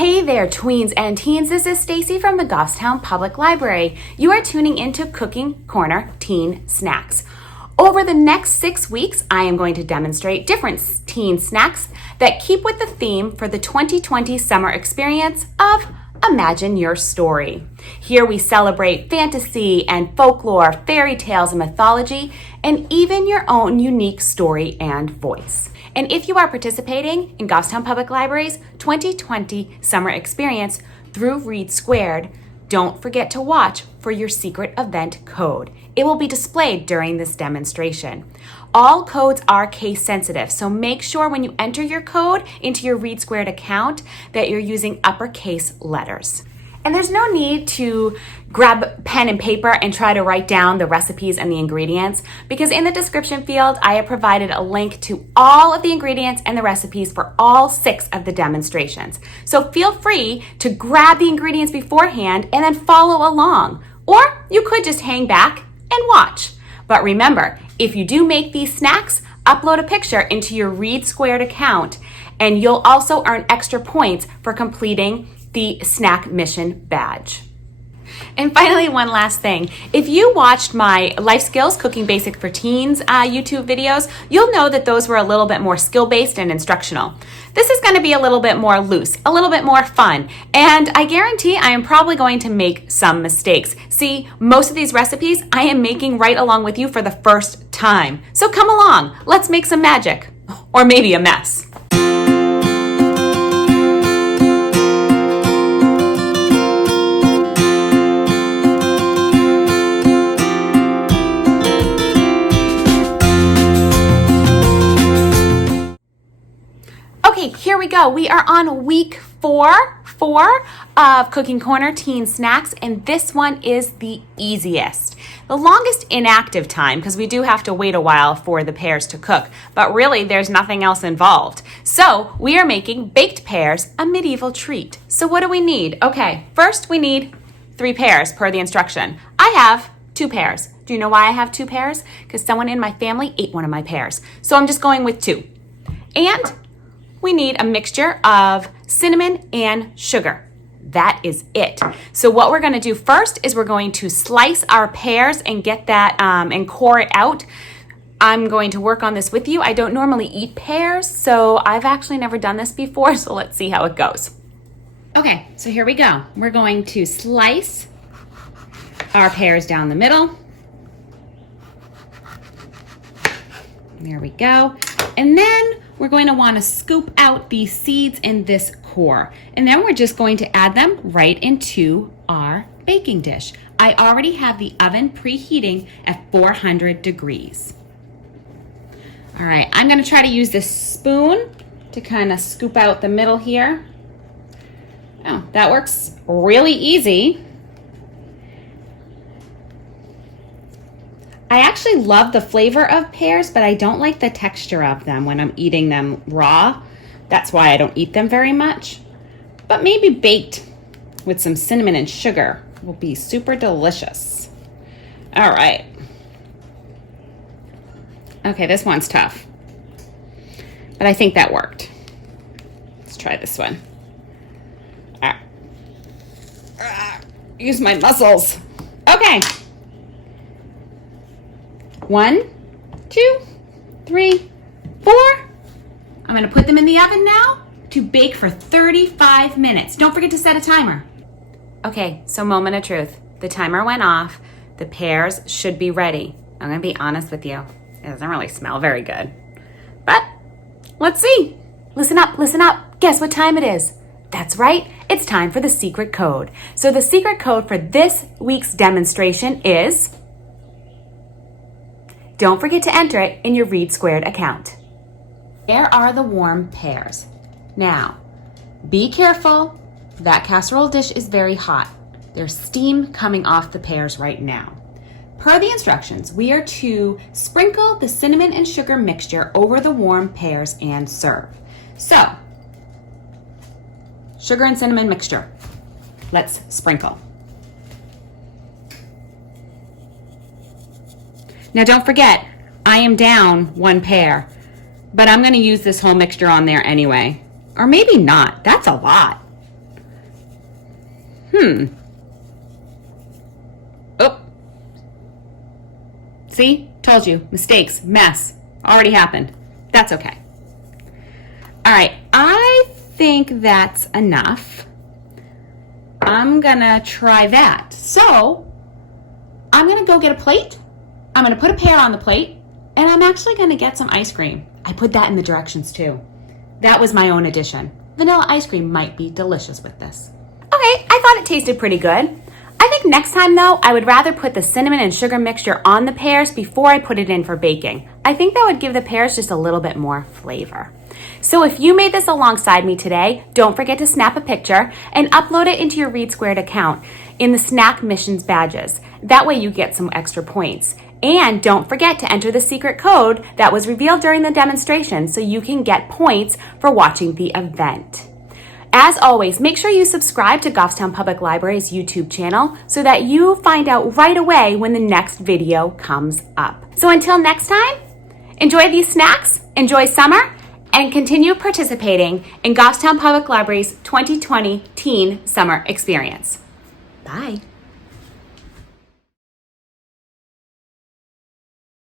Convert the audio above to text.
Hey there, tweens and teens. This is Stacey from the Goffstown Public Library. You are tuning into Cooking Corner Teen Snacks. Over the next 6 weeks, I am going to demonstrate different teen snacks that keep with the theme for the 2020 summer experience of Imagine Your Story. Here we celebrate fantasy and folklore, fairy tales and mythology, and even your own unique story and voice. And if you are participating in Goffstown Public Library's 2020 summer experience through READsquared, don't forget to watch for your secret event code. It will be displayed during this demonstration. All codes are case sensitive, so make sure when you enter your code into your READsquared account that you're using uppercase letters. And there's no need to grab pen and paper and try to write down the recipes and the ingredients, because in the description field, I have provided a link to all of the ingredients and the recipes for all 6 of the demonstrations. So feel free to grab the ingredients beforehand and then follow along. Or you could just hang back and watch. But remember, if you do make these snacks, upload a picture into your READsquared account, and you'll also earn extra points for completing the snack mission badge. And finally, one last thing. If you watched my Life Skills Cooking Basic for Teens YouTube videos, you'll know that those were a little bit more skill-based and instructional. This is going to be a little bit more loose, a little bit more fun, and I guarantee I am probably going to make some mistakes. See, most of these recipes I am making right along with you for the first time. So come along, let's make some magic, or maybe a mess. Okay, here we go. We are on week 4 of Cooking Corner Teen Snacks, and this one is the easiest. The longest inactive time, because we do have to wait a while for the pears to cook, but really there's nothing else involved. So we are making baked pears, a medieval treat. So what do we need? Okay, first we need 3 pears per the instruction. I have 2 pears. Do you know why I have 2 pears? Because someone in my family ate one of my pears. So I'm just going with 2. And we need a mixture of cinnamon and sugar. That is it. So what we're going to do first is we're going to slice our pears and get that and core it out. I'm going to work on this with you. I don't normally eat pears, so I've actually never done this before, so let's see how it goes. Okay, so here we go. We're going to slice our pears down the middle. There we go. And then we're going to want to scoop out the seeds in this core. And then we're just going to add them right into our baking dish. I already have the oven preheating at 400 degrees. All right, I'm going to try to use this spoon to kind of scoop out the middle here. Oh, that works really easy. I actually love the flavor of pears, but I don't like the texture of them when I'm eating them raw. That's why I don't eat them very much. But maybe baked with some cinnamon and sugar will be super delicious. All right. Okay, this one's tough, but I think that worked. Let's try this one. Use my muscles. Okay. 1, 2, 3, 4. I'm going to put them in the oven now to bake for 35 minutes. Don't forget to set a timer. Okay, so moment of truth. The timer went off. The pears should be ready. I'm going to be honest with you. It doesn't really smell very good. But let's see. Listen up, listen up. Guess what time it is? That's right. It's time for the secret code. So the secret code for this week's demonstration is... Don't forget to enter it in your READsquared account. There are the warm pears. Now, be careful. That casserole dish is very hot. There's steam coming off the pears right now. Per the instructions, we are to sprinkle the cinnamon and sugar mixture over the warm pears and serve. So, sugar and cinnamon mixture. Let's sprinkle. Now don't forget, I am down 1 pear, but I'm going to use this whole mixture on there anyway. Or maybe not. That's a lot. Oh. See? Told you. Mistakes. Mess. Already happened. That's okay. All right. I think that's enough. I'm gonna try that. So, I'm gonna go get a plate. I'm gonna put a pear on the plate, and I'm actually gonna get some ice cream. I put that in the directions too. That was my own addition. Vanilla ice cream might be delicious with this. Okay, I thought it tasted pretty good. I think next time though, I would rather put the cinnamon and sugar mixture on the pears before I put it in for baking. I think that would give the pears just a little bit more flavor. So if you made this alongside me today, don't forget to snap a picture and upload it into your READsquared account in the Snack Missions badges. That way you get some extra points. And don't forget to enter the secret code that was revealed during the demonstration so you can get points for watching the event. As always, make sure you subscribe to Goffstown Public Library's YouTube channel so that you find out right away when the next video comes up. So until next time, enjoy these snacks, enjoy summer, and continue participating in Goffstown Public Library's 2020 Teen Summer Experience. Bye.